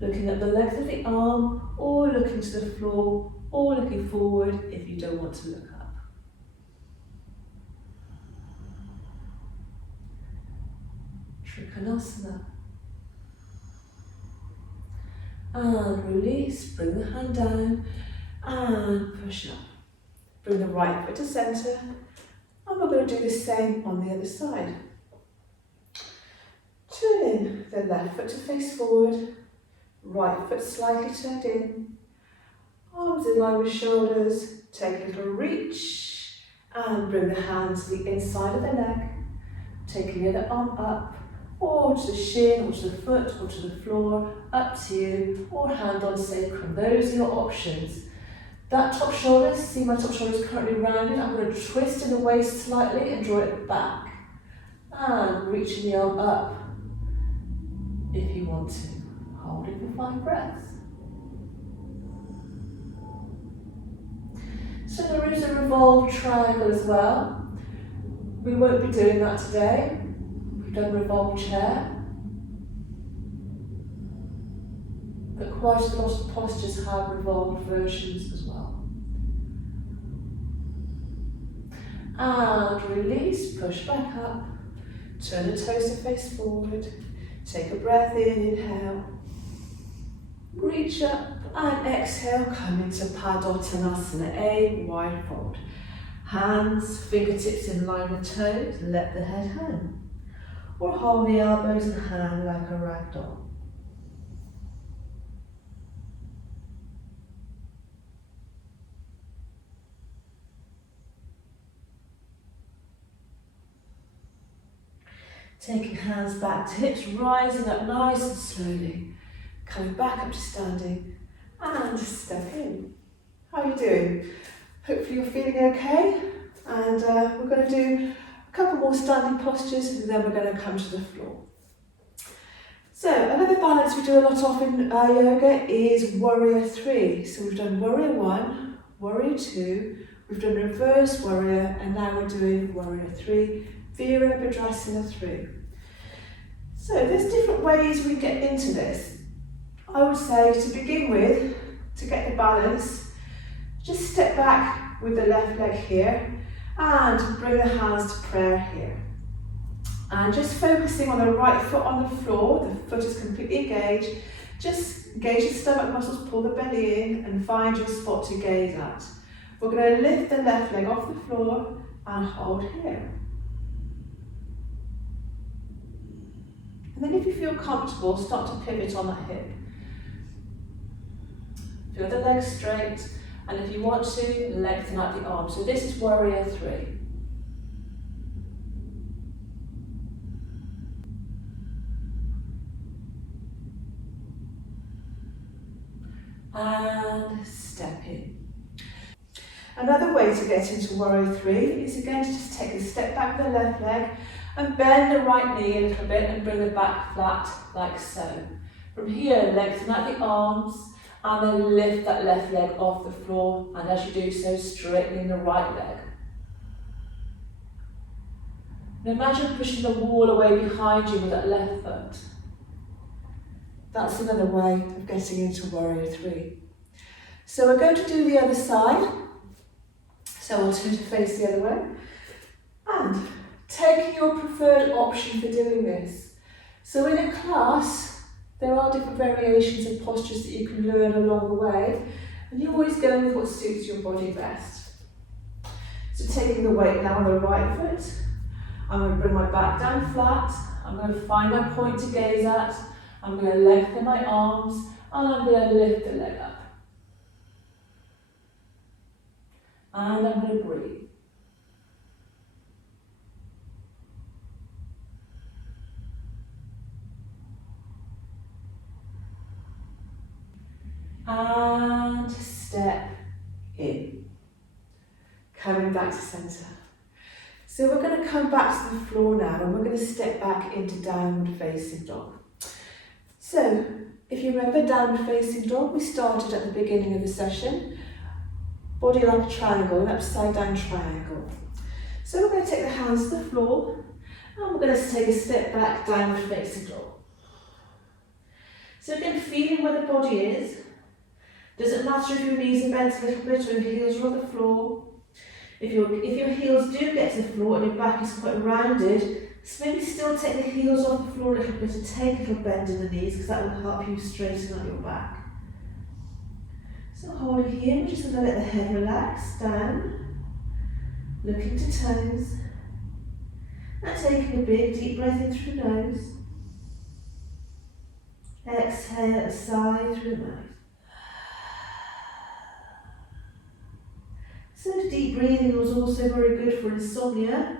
Looking at the length of the arm, or looking to the floor, or looking forward if you don't want to look up. Trikonasana. and release, bring the hand down and push up. Bring the right foot to centre, and we're going to do the same on the other side. Turning the left foot to face forward, right foot slightly turned in, arms in line with shoulders, take a little reach and bring the hands to the inside of the leg, taking the other arm up, or to the shin, or to the foot, or to the floor, up to you, or hand on sacrum. Those are your options. That top shoulder, see my top shoulder is currently rounded, I'm going to twist in the waist slightly and draw it back. And reaching the arm up if you want to. Hold it for 5 breaths. So there is a revolved triangle as well. We won't be doing that today. We've done Revolved Chair. But quite a lot of postures have revolved versions as well. And release, push back up. Turn the toes to face forward. Take a breath in, inhale. Reach up and exhale, come into Tanasana, a wide fold. Hands, fingertips in line with toes, let the head hang. Or hold the elbows and hang like a rag doll. Taking hands back to hips, rising up nice and slowly. Coming back up to standing and step in. How are you doing? Hopefully you're feeling okay. And we're going to do a couple more standing postures and then we're going to come to the floor. So another balance we do a lot of in yoga is Warrior 3. So we've done Warrior 1, Warrior 2, we've done Reverse Warrior, and now we're doing Warrior 3, Virabhadrasana 3. So there's different ways we get into this. I would say to begin with, to get the balance, just step back with the left leg here and bring the hands to prayer here. And just focusing on the right foot on the floor, the foot is completely engaged. Just engage the stomach muscles, pull the belly in and find your spot to gaze at. We're going to lift the left leg off the floor and hold here. And then if you feel comfortable, start to pivot on that hip. Feel the legs straight, and if you want to, lengthen out the arms. So this is Warrior 3. And step in. Another way to get into Warrior 3 is again to just take a step back with the left leg and bend the right knee a little bit and bring the back flat like so. From here, lengthen out the arms and then lift that left leg off the floor, and as you do so, straightening the right leg. Now imagine pushing the wall away behind you with that left foot. That's another way of getting into Warrior 3. So we're going to do the other side. So I'll turn to face the other way. And taking your preferred option for doing this. So in a class, there are different variations of postures that you can learn along the way, and you always go with what suits your body best. So taking the weight now on the right foot, I'm going to bring my back down flat, I'm going to find my point to gaze at, I'm going to lengthen my arms, and I'm going to lift the leg up. And I'm going to breathe. And step in. Coming back to centre. So we're going to come back to the floor now and we're going to step back into downward facing dog. So if you remember downward facing dog, we started at the beginning of the session. Body like a triangle, an upside down triangle. So we're going to take the hands to the floor and we're going to take a step back downward facing dog. So again, feeling where the body is. Doesn't matter if your knees are bent a little bit or your heels are on the floor. If your heels do get to the floor and your back is quite rounded, so maybe still take the heels off the floor a little bit and take a little bend in the knees because that will help you straighten out your back. So hold it here, we're just going to let the head relax down, looking to toes, and taking a big deep breath in through the nose. Exhale a sigh through the mouth. So deep breathing was also very good for insomnia.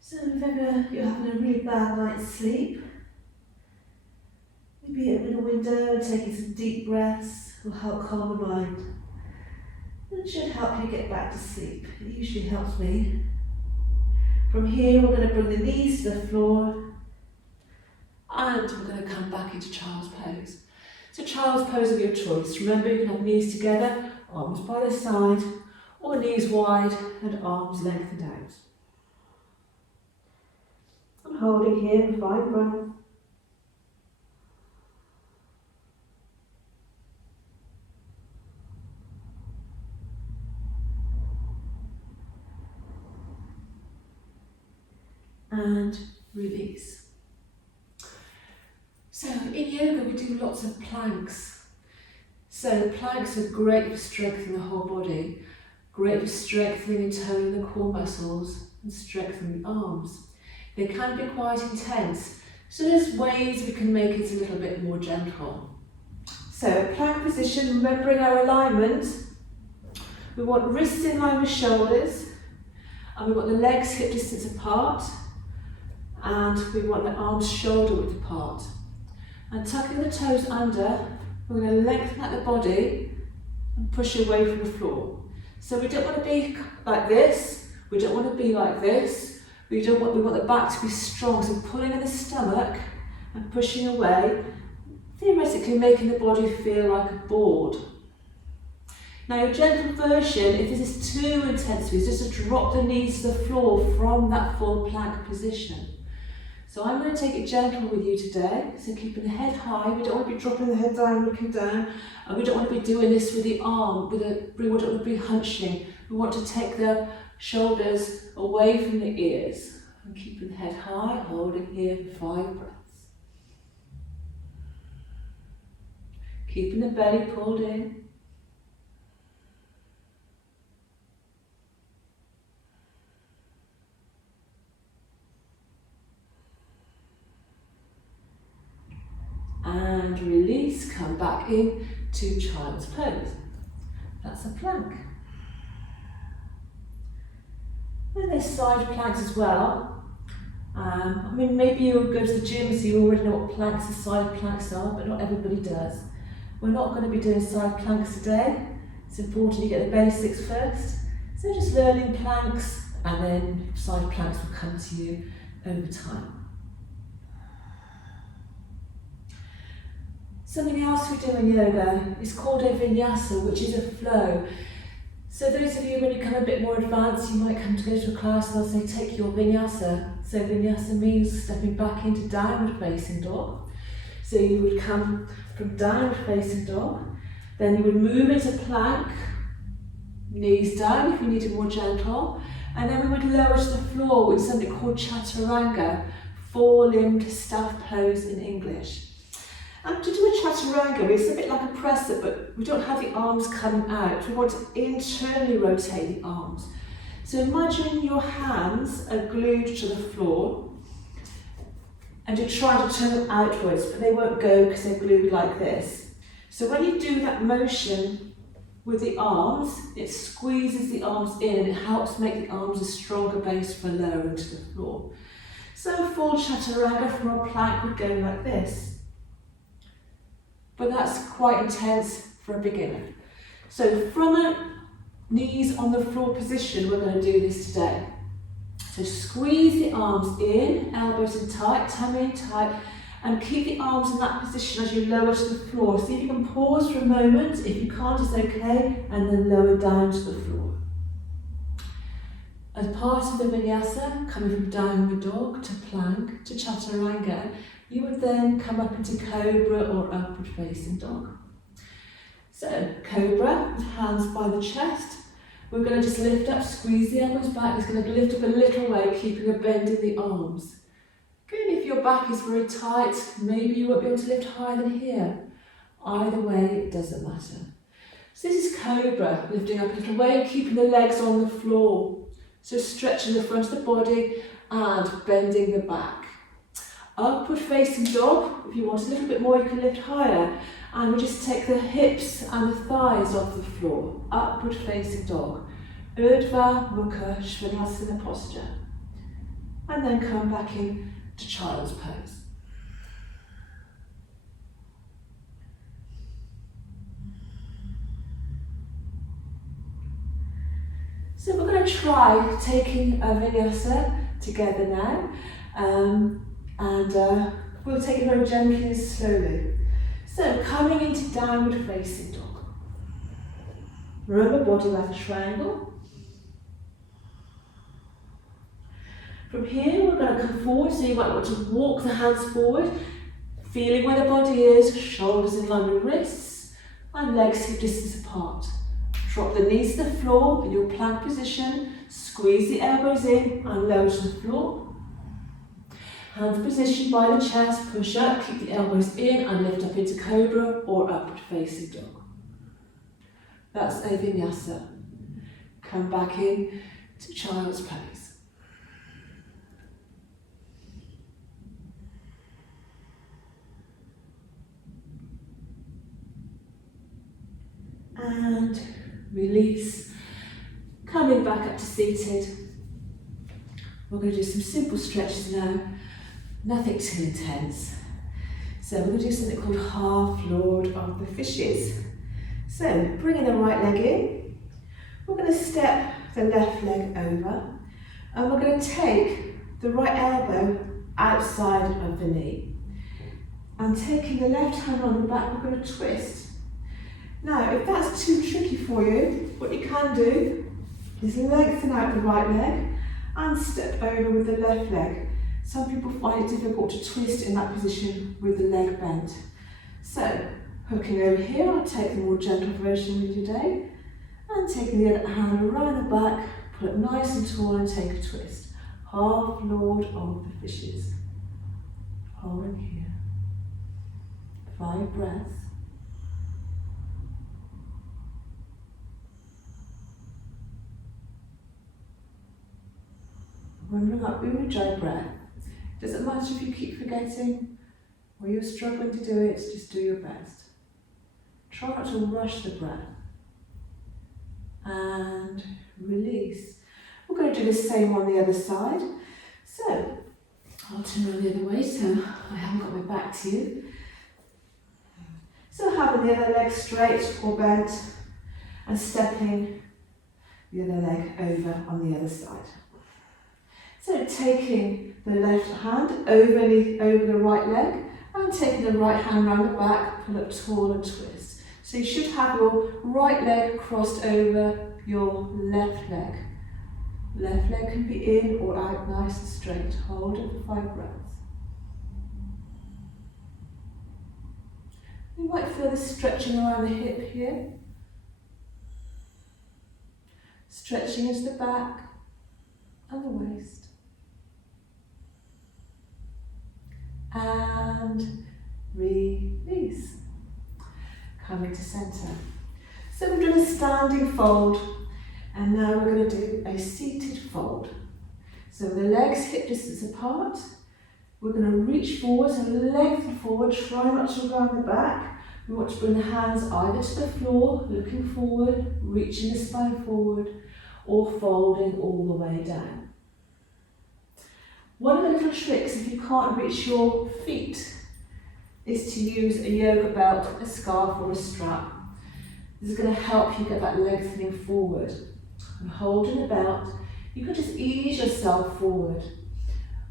So if ever you're having a really bad night's sleep, maybe open a window and taking some deep breaths will help calm the mind. It should help you get back to sleep. It usually helps me. From here we're going to bring the knees to the floor and we're going to come back into child's pose. So child's pose of your choice. Remember, you can have knees together, arms by the side, or knees wide and arms lengthened out. I'm holding here for 5 breaths. And release. So in yoga we do lots of planks. So planks are great for strengthening the whole body, great for strengthening and toning the core muscles and strengthening the arms. They can be quite intense, so there's ways we can make it a little bit more gentle. So plank position, remembering our alignment, we want wrists in line with shoulders, and we want the legs hip distance apart, and we want the arms shoulder width apart. And tucking the toes under, we're going to lengthen out the body and push away from the floor. So we don't want to be like this, we don't want to be like this, we want the back to be strong, so pulling in the stomach and pushing away, theoretically making the body feel like a board. Now your gentle version, if this is too intense for you, is just to drop the knees to the floor from that full plank position. So I'm going to take it gentle with you today, so keeping the head high. We don't want to be dropping the head down, looking down, and we don't want to be doing this with the arm, we don't want to be hunching. We want to take the shoulders away from the ears, and keeping the head high, holding here for 5 breaths. Keeping the belly pulled in. And release, come back in to child's pose. That's a plank. And there's side planks as well. Maybe you'll go to the gym so you already know what planks and side planks are, but not everybody does. We're not going to be doing side planks today. It's important you get the basics first. So just learning planks, and then side planks will come to you over time. Something else we do in yoga is called a Vinyasa, which is a flow. So those of you, when you come a bit more advanced, you might come to go to a class and they'll say, take your Vinyasa. So Vinyasa means stepping back into downward facing dog. So you would come from downward facing dog, then you would move into plank, knees down if you need it more gentle, and then we would lower to the floor with something called Chaturanga, 4-limbed staff pose in English. And to do a Chaturanga, it's a bit like a press up, but we don't have the arms coming out. We want to internally rotate the arms. So imagine your hands are glued to the floor and you're trying to turn them outwards, but they won't go because they're glued like this. So when you do that motion with the arms, it squeezes the arms in and it helps make the arms a stronger base for lowering to the floor. So a full Chaturanga from a plank would go like this. But that's quite intense for a beginner. So from a knees on the floor position, we're going to do this today. So squeeze the arms in, elbows in tight, tummy in tight, and keep the arms in that position as you lower to the floor. See if you can pause for a moment. If you can't, it's okay, and then lower down to the floor. As part of the Vinyasa, coming from downward dog to plank to Chaturanga, you would then come up into Cobra or upward facing dog. So Cobra, with hands by the chest. We're going to just lift up, squeeze the elbows back. It's going to lift up a little way, keeping a bend in the arms. Good, if your back is very tight, maybe you won't be able to lift higher than here. Either way, it doesn't matter. So this is Cobra, lifting up a little weight, keeping the legs on the floor. So stretching the front of the body and bending the back. Upward facing dog. If you want a little bit more, you can lift higher. And we just take the hips and the thighs off the floor. Upward facing dog. Urdhva Mukha Svanasana posture. And then come back in to child's pose. So we're going to try taking a Vinyasa together now, and we'll take it very gently and slowly. So coming into downward facing dog. Remember, body like a triangle. From here we're going to come forward, so you might want to walk the hands forward, feeling where the body is, shoulders in line with wrists, and legs hip distance apart. Drop the knees to the floor in your plank position, squeeze the elbows in and lower to the floor. Hands positioned by the chest, push up, keep the elbows in and lift up into Cobra or upward facing dog. That's a Vinyasa. Come back in to child's pose. And release, coming back up to seated. We're going to do some simple stretches now, nothing too intense. So we're going to do something called half Lord of the Fishes. So bringing the right leg in, we're going to step the left leg over, and we're going to take the right elbow outside of the knee. And taking the left hand on the back, we're going to twist. Now, if that's too tricky for you, what you can do is lengthen out the right leg and step over with the left leg. Some people find it difficult to twist in that position with the leg bent. So, hooking over here, I'll take the more gentle version with you today, and taking the other hand around the back, pull it nice and tall and take a twist. Half Lord of the Fishes. Holding here. 5 breaths. Remember that Ujjayi breath. Doesn't matter if you keep forgetting or you're struggling to do it, just do your best. Try not to rush the breath. And release. We're going to do the same on the other side. So, I'll turn around the other way so I haven't got my back to you. So having the other leg straight or bent and stepping the other leg over on the other side. So taking the left hand over the right leg and taking the right hand round the back, pull up tall and twist. So you should have your right leg crossed over your left leg. Left leg can be in or out nice and straight. Hold it for 5 breaths. You might feel the stretching around the hip here. Stretching into the back and the waist. And release. Coming to centre. So we've done a standing fold, and now we're going to do a seated fold. So the legs hip distance apart, we're going to reach forward and lengthen forward, try not to round the back. We want to bring the hands either to the floor, looking forward, reaching the spine forward, or folding all the way down. One of the little tricks, if you can't reach your feet, is to use a yoga belt, a scarf or a strap. This is going to help you get that lengthening forward. And holding the belt, you can just ease yourself forward.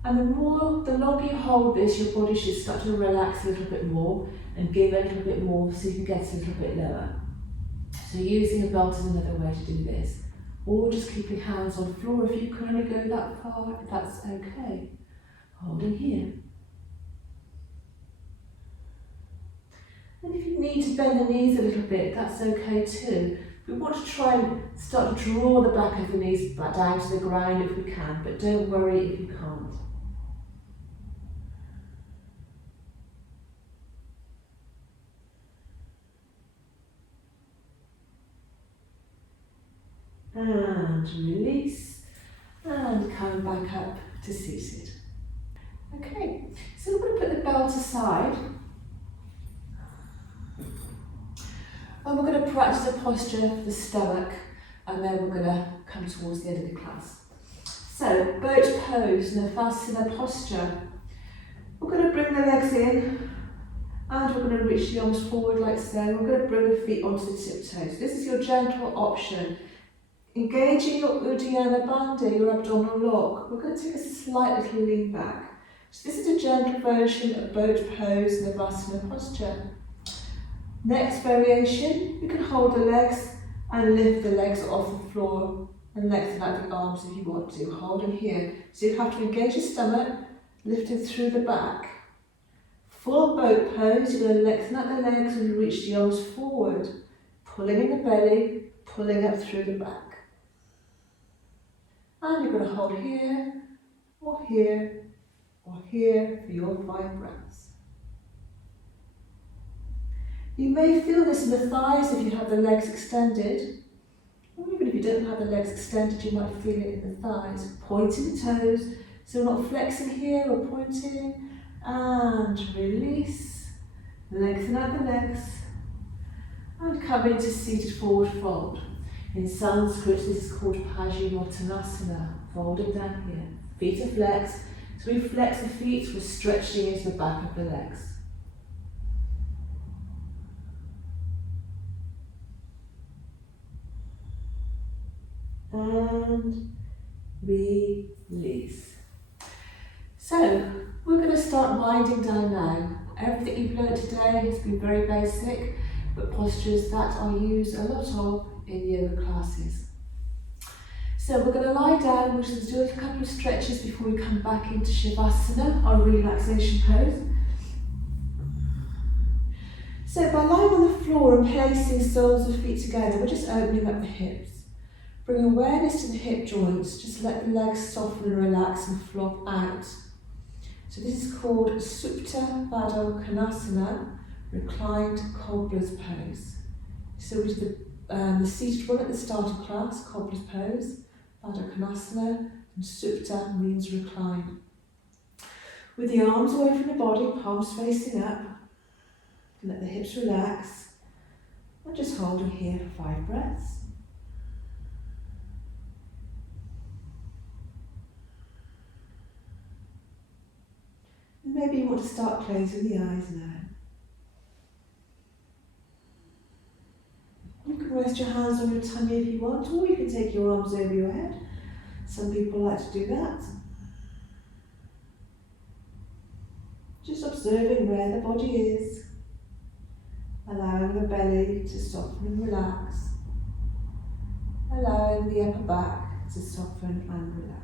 And the longer you hold this, your body should start to relax a little bit more and give a little bit more so you can get a little bit lower. So using a belt is another way to do this. Or just keeping hands on the floor. If you can only go that far, that's okay. Holding here. And if you need to bend the knees a little bit, that's okay too. We want to try and start to draw the back of the knees back down to the ground if we can, but don't worry if you can't. and release, and come back up to seated. Okay, so we're going to put the belt aside, and we're going to practice a posture for the stomach, and then we're going to come towards the end of the class. So, boat pose, Navasana posture. We're going to bring the legs in, and we're going to reach the arms forward like so. We're going to bring the feet onto the tiptoes. This is your gentle option. Engaging your Uddiyana Bandha, your abdominal lock. We're going to take a slight little lean back. So this is a gentle version of boat pose, Navasana posture. Next variation, you can hold the legs and lift the legs off the floor and lengthen out the arms if you want to. Hold them here. So you have to engage your stomach, lift it through the back. Full boat pose, you're going to lengthen out the legs and reach the arms forward, pulling in the belly, pulling up through the back. And you're going to hold here, or here, or here for your 5 breaths. You may feel this in the thighs if you have the legs extended, or even if you don't have the legs extended, you might feel it in the thighs. Pointing the toes, so we're not flexing here or pointing, and release, lengthen out the legs, and come into seated forward fold. In Sanskrit, this is called Tanasana, folding down here. Feet are flexed, so we flex the feet, we're stretching into the back of the legs. And release. So, we're going to start winding down now. Everything you've learned today has been very basic, but postures that I use a lot of in yoga classes. So we're going to lie down, we'll just do a couple of stretches before we come back into Shavasana, our relaxation pose. So by lying on the floor and placing soles of feet together, we're just opening up the hips. Bring awareness to the hip joints, just let the legs soften and relax and flop out. So this is called Supta Baddha Konasana, Reclined Cobbler's pose. So we did the seated one at the start of class, Cobbler's pose, Baddha Konasana, and Supta means recline. With the arms away from the body, palms facing up, let the hips relax, and just hold them here for 5 breaths. Maybe you want to start closing the eyes now. You can rest your hands on your tummy if you want, or you can take your arms over your head. Some people like to do that. Just observing where the body is, allowing the belly to soften and relax, allowing the upper back to soften and relax.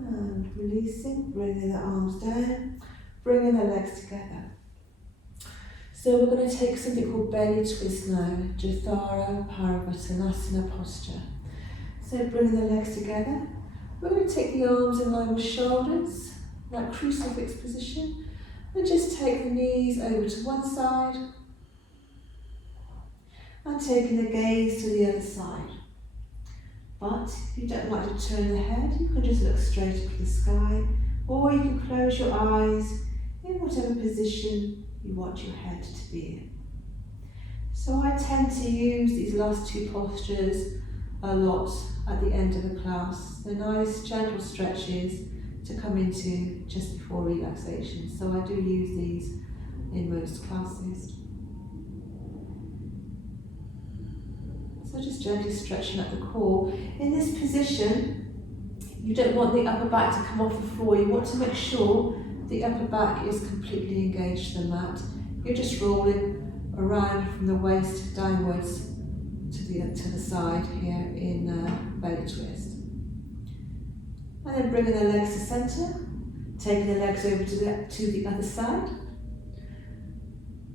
And releasing, bringing the arms down, bringing the legs together. So we're going to take something called belly twist now, Jathara Paravatanasana posture. So bringing the legs together, we're going to take the arms in line with shoulders, that crucifix position, and just take the knees over to one side, and taking the gaze to the other side. But if you don't like to turn the head, you can just look straight up to the sky, or you can close your eyes in whatever position you want your head to be in. So I tend to use these last 2 postures a lot at the end of the class. They're nice, gentle stretches to come into just before relaxation. So I do use these in most classes. So just gently stretching at the core. In this position, you don't want the upper back to come off the floor. You want to make sure the upper back is completely engaged to the mat. You're just rolling around from the waist downwards to the side here in belly twist. And then bringing the legs to centre, taking the legs over to the other side.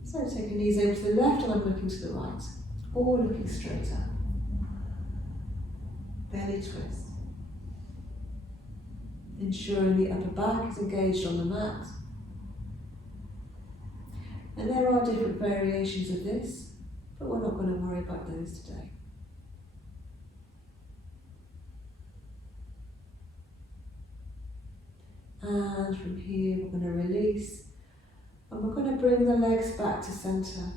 So taking the knees over to the left and I'm looking to the right, or looking straight up. Belly twist. Ensuring the upper back is engaged on the mat, And there are different variations of this, but we're not going to worry about those today. And from here we're going to release, and we're going to bring the legs back to centre.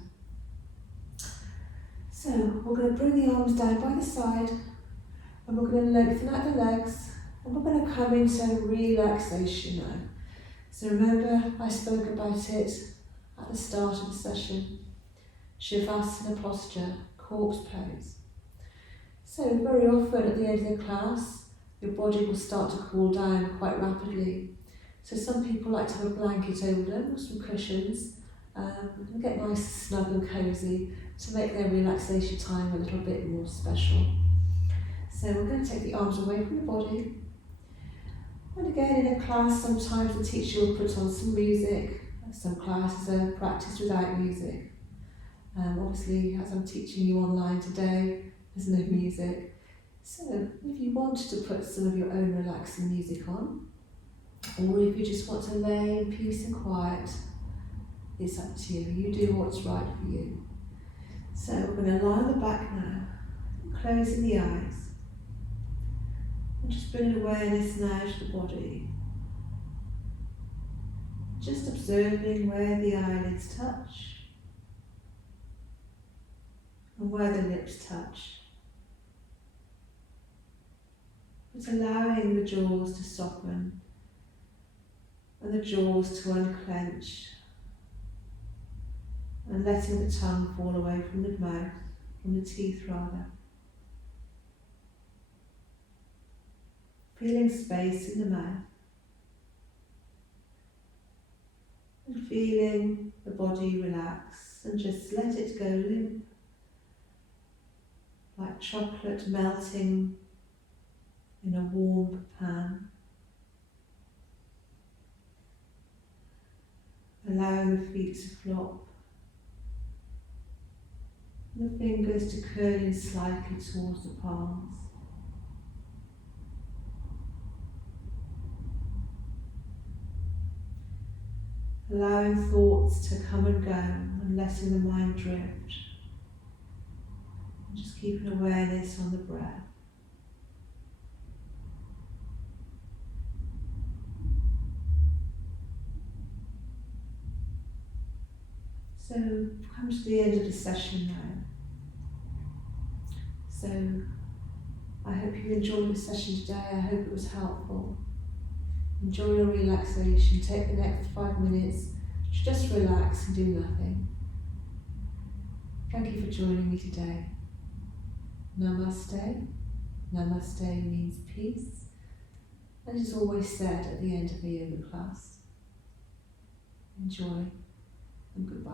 So we're going to bring the arms down by the side, and we're going to lengthen out the legs, and we're going to come into relaxation now. So remember, I spoke about it at the start of the session. Shavasana posture, corpse pose. So very often at the end of the class, your body will start to cool down quite rapidly. So some people like to have a blanket over them or some cushions and get nice, snug and cosy to make their relaxation time a little bit more special. So we're going to take the arms away from the body. And again, in a class, sometimes the teacher will put on some music. Some classes are practiced without music. Obviously, as I'm teaching you online today, there's no music. So if you want to put some of your own relaxing music on, or if you just want to lay in peace and quiet, it's up to you. You do what's right for you. So we're going to lie on the back now, closing the eyes, and just bringing awareness now to the body. Just observing where the eyelids touch and where the lips touch. But allowing the jaws to soften and the jaws to unclench, and letting the tongue fall away from the mouth, from the teeth rather. Feeling space in the mouth. And feeling the body relax and just let it go limp, like chocolate melting in a warm pan. Allowing the feet to flop, and the fingers to curl in slightly towards the palms. Allowing thoughts to come and go and letting the mind drift. And just keeping awareness on the breath. So we've come to the end of the session now. So I hope you enjoyed the session today. I hope it was helpful. Enjoy your relaxation. Take the next 5 minutes to just relax and do nothing. Thank you for joining me today. Namaste. Namaste means peace, and is always said at the end of the yoga class. Enjoy and goodbye.